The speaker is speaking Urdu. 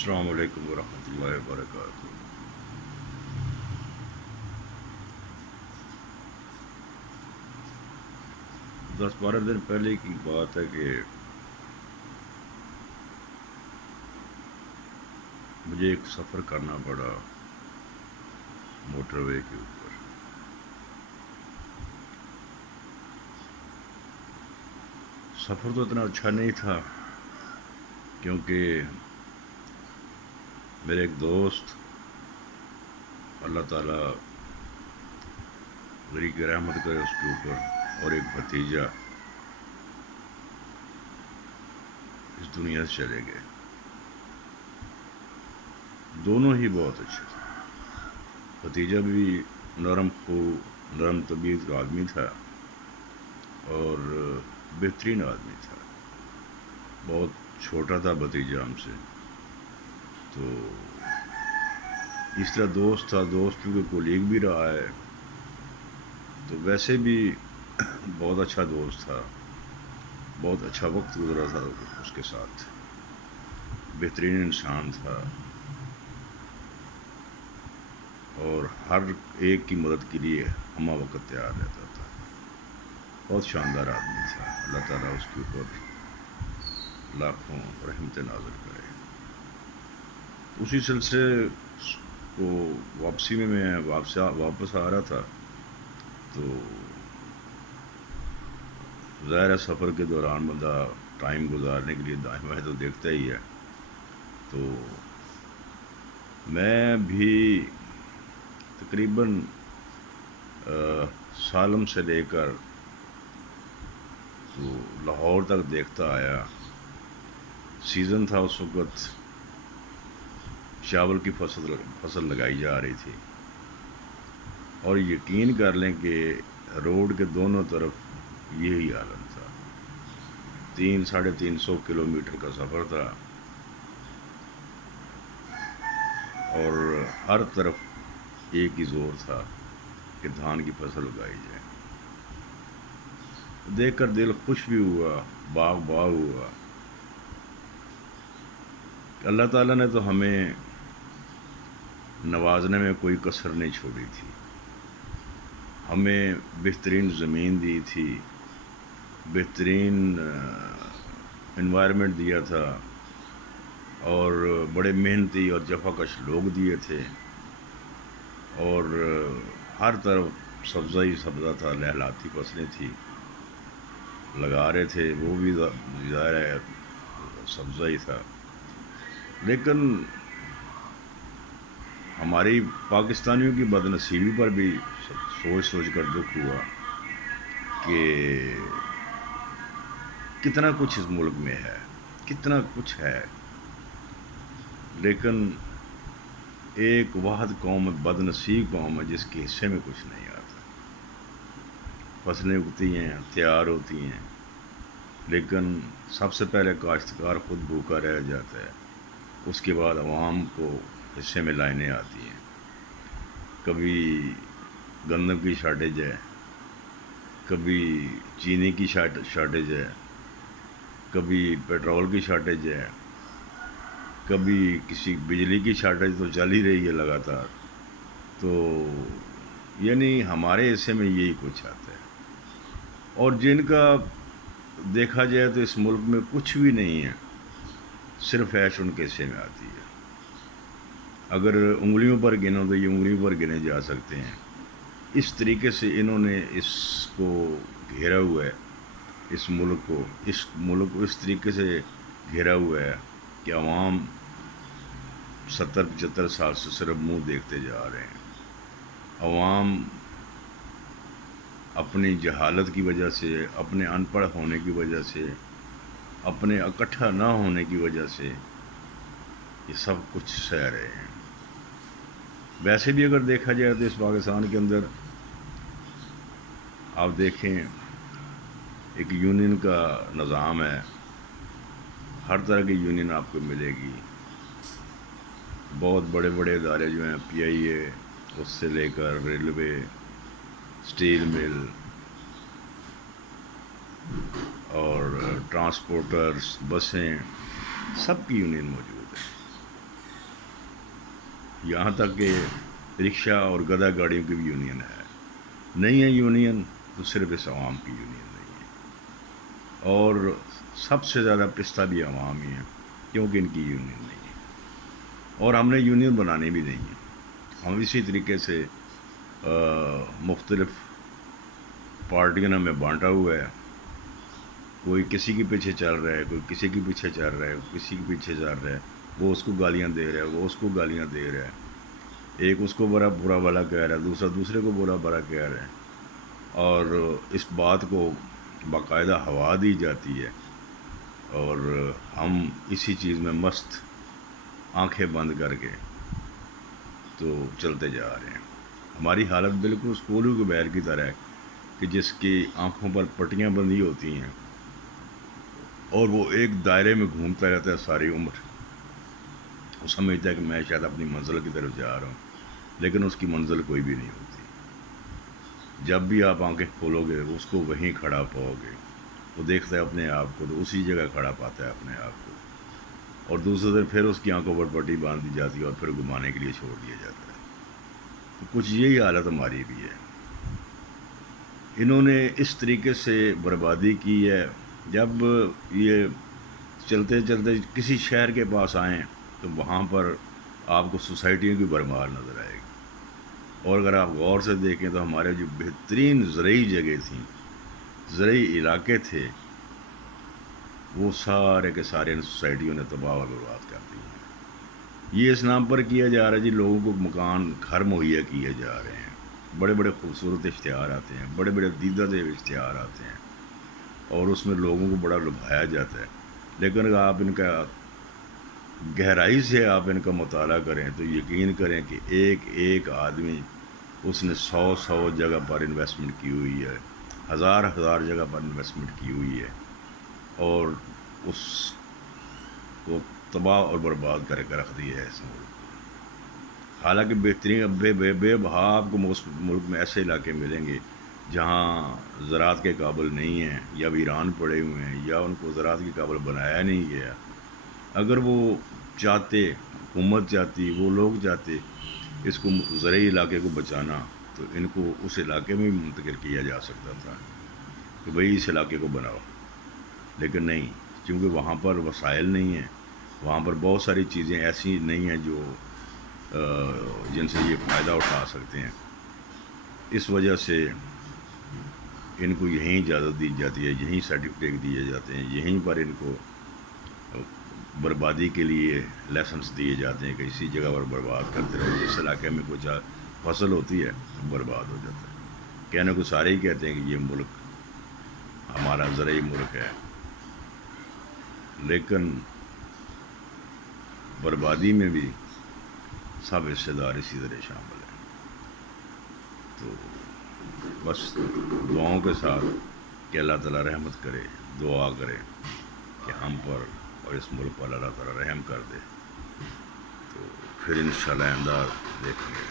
السلام علیکم ورحمۃ اللہ وبرکاتہ۔ 10-12 دن پہلے کی بات ہے کہ مجھے ایک سفر کرنا پڑا موٹر وے کے اوپر۔ سفر تو اتنا اچھا نہیں تھا کیونکہ میرے ایک دوست، اللہ تعالیٰ غریق رحمت کرے اس کے اوپر، اور ایک بھتیجا اس دنیا سے چلے گئے۔ دونوں ہی بہت اچھے تھے۔ بھتیجا بھی نرم طبیعت کا آدمی تھا اور بہترین آدمی تھا۔ بہت چھوٹا تھا بھتیجا ہم سے، تو اس طرح دوست تھا، دوست کیونکہ کولیگ بھی رہا ہے، تو ویسے بھی بہت اچھا دوست تھا۔ بہت اچھا وقت گزرا تھا اس کے ساتھ۔ بہترین انسان تھا اور ہر ایک کی مدد کے لیے ہمہ وقت تیار رہتا تھا۔ بہت شاندار آدمی تھا۔ اللہ تعالیٰ اس کے اوپر لاکھوں رحمتیں نازل کرے۔ اسی سلسلے کو واپسی میں واپس آ رہا تھا، تو ظاہر سفر کے دوران بندہ ٹائم گزارنے کے لیے دائیں بائیں تو دیکھتا ہی ہے۔ تو میں بھی تقریباً سالم سے لے کر تو لاہور تک دیکھتا آیا۔ سیزن تھا اس وقت، چاول کی فصل لگائی جا رہی تھی، اور یقین کر لیں کہ روڈ کے دونوں طرف یہی عالم تھا۔ 300-350 کلومیٹر کا سفر تھا اور ہر طرف ایک ہی زور تھا کہ دھان کی فصل اگائی جائے۔ دیکھ کر دل خوش بھی ہوا، باغ ہوا۔ اللہ تعالیٰ نے تو ہمیں نوازنے میں کوئی کسر نہیں چھوڑی تھی۔ ہمیں بہترین زمین دی تھی، بہترین انوائرمنٹ دیا تھا، اور بڑے محنتی اور جفاکش لوگ دیے تھے، اور ہر طرف سبزہ ہی سبزہ تھا، لہلاتی فصلیں تھی، لگا رہے تھے، وہ بھی ظاہر ہے سبزہ ہی تھا۔ لیکن ہماری پاکستانیوں کی بد نصیبی پر بھی سوچ کر دکھ ہوا کہ کتنا کچھ اس ملک میں ہے، کتنا کچھ ہے، لیکن ایک واحد قوم ہے، بد نصیب قوم ہے، جس کے حصے میں کچھ نہیں آتا۔ فصلیں اگتی ہیں، تیار ہوتی ہیں، لیکن سب سے پہلے کاشتکار خود بھوکا رہ جاتا ہے، اس کے بعد عوام کو حصے میں لائنیں آتی ہیں۔ کبھی گندم کی شارٹیج ہے، کبھی چینی کی شارٹیج ہے، کبھی پیٹرول کی شارٹیج ہے، کبھی کسی بجلی کی شارٹیج تو چل ہی رہی ہے لگاتار۔ تو یعنی ہمارے حصے میں یہی کچھ آتا ہے، اور جن کا دیکھا جائے تو اس ملک میں کچھ بھی نہیں ہے، صرف عیش ان کے حصے میں آتی ہے۔ اگر انگلیوں پر گنو تو یہ انگلیوں پر گنے جا سکتے ہیں۔ اس طریقے سے انہوں نے اس کو گھیرا ہوا ہے، اس ملک کو اس طریقے سے گھیرا ہوا ہے کہ عوام 70-75 سال سے صرف منہ دیکھتے جا رہے ہیں۔ عوام اپنی جہالت کی وجہ سے، اپنے ان پڑھ ہونے کی وجہ سے، اپنے اکٹھا نہ ہونے کی وجہ سے یہ سب کچھ سہ رہے ہیں۔ ویسے بھی اگر دیکھا جائے تو اس پاکستان کے اندر آپ دیکھیں ایک یونین کا نظام ہے، ہر طرح کی یونین آپ کو ملے گی۔ بہت بڑے بڑے ادارے جو ہیں، PIA، اس سے لے کر ریلوے، اسٹیل مل اور ٹرانسپورٹرز، بسیں، سب کی یونین موجود ہے۔ یہاں تک کہ رکشہ اور گدا گاڑیوں کی بھی یونین ہے. نہیں ہے یونین تو صرف اس عوام کی یونین نہیں ہے. اور سب سے زیادہ پستہ بھی عوام ہی ہیں کیونکہ ان کی یونین نہیں ہے. اور ہم نے یونین بنانی بھی نہیں ہے. ہم اسی طریقے سے مختلف پارٹیوں میں بانٹا ہوا ہے. کوئی کسی کے پیچھے چل رہا ہے, کوئی کسی کے پیچھے چل رہا ہے, کسی کے پیچھے چل رہا ہے. وہ اس کو گالیاں دے رہا ہے, وہ اس کو گالیاں دے رہا ہے. ایک اس کو برا بھلا کہہ رہا ہے, دوسرا دوسرے کو برا کہہ رہا ہے. اور اس بات کو باقاعدہ ہوا دی جاتی ہے اور ہم اسی چیز میں مست آنکھیں بند کر کے تو چلتے جا رہے ہیں. ہماری حالت بالکل اسکولوں کے بیر کی طرح ہے کہ جس کی آنکھوں پر پٹیاں بندھی ہوتی ہیں اور وہ ایک دائرے میں گھومتا رہتا ہے ساری عمر. وہ سمجھتا ہے کہ میں شاید اپنی منزل کی طرف جا رہا ہوں, لیکن اس کی منزل کوئی بھی نہیں ہوتی. جب بھی آپ آنکھیں کھولو گے اس کو وہیں کھڑا پاؤ گے. وہ دیکھتا ہے اپنے آپ کو تو اسی جگہ کھڑا پاتا ہے اپنے آپ کو, اور دوسرے دن پھر اس کی آنکھوں پر پٹی باندھ دی جاتی ہے اور پھر گھمانے کے لیے چھوڑ دیا جاتا ہے. تو کچھ یہی حالت ہماری بھی ہے. انہوں نے اس طریقے سے بربادی کی ہے. جب یہ چلتے چلتے کسی شہر کے پاس آئیں تو وہاں پر آپ کو سوسائٹیوں کی بھرمار نظر آئے گی. اور اگر آپ غور سے دیکھیں تو ہمارے جو بہترین زرعی جگہ تھیں, زرعی علاقے تھے, وہ سارے کے سارے ان سوسائٹیوں نے تباہ و برباد کر دی ہیں. یہ اس نام پر کیا جا رہا ہے جی لوگوں کو مکان گھر مہیا کیے جا رہے ہیں. بڑے بڑے خوبصورت اشتہار آتے ہیں, بڑے بڑے دیدہ دیو اشتہار آتے ہیں اور اس میں لوگوں کو بڑا لبھایا جاتا ہے. لیکن اگر آپ ان کا گہرائی سے آپ ان کا مطالعہ کریں تو یقین کریں کہ ایک ایک آدمی اس نے 100 جگہ پر انویسٹمنٹ کی ہوئی ہے, ہزار جگہ پر انویسٹمنٹ کی ہوئی ہے, اور اس کو تباہ اور برباد کر کے رکھ دیا ہے اس ملک کو. حالانکہ بہترین بے بہا آپ کو ملک میں ایسے علاقے ملیں گے جہاں زراعت کے قابل نہیں ہیں, یا ویران پڑے ہوئے ہیں, یا ان کو زراعت کے قابل بنایا نہیں گیا. اگر وہ چاہتے, حکومت چاہتی, وہ لوگ چاہتے اس کو زرعی علاقے کو بچانا, تو ان کو اس علاقے میں بھی منتقل کیا جا سکتا تھا کہ بھئی اس علاقے کو بناؤ. لیکن نہیں, چونکہ وہاں پر وسائل نہیں ہیں, وہاں پر بہت ساری چیزیں ایسی نہیں ہیں جو جن سے یہ فائدہ اٹھا سکتے ہیں. اس وجہ سے ان کو یہیں اجازت دی جاتی ہے, یہیں سرٹیفکیٹ دیے جاتے ہیں, یہیں پر ان کو بربادی کے لیے لائسنس دیے جاتے ہیں کہ اسی جگہ پر برباد کرتے رہو. جس علاقے میں کچھ فصل ہوتی ہے برباد ہو جاتا ہے. کہنے کو سارے ہی کہتے ہیں کہ یہ ملک ہمارا زرعی ملک ہے, لیکن بربادی میں بھی سب حصے دار اسی طرح شامل ہیں. تو بس دعاؤں کے ساتھ کہ اللہ تعالیٰ رحمت کرے, دعا کرے کہ ہم پر اور اس ملک پر اللہ تعالیٰ رحم کر دے. تو پھر انشاءاللہ آئندہ دیکھیں گے.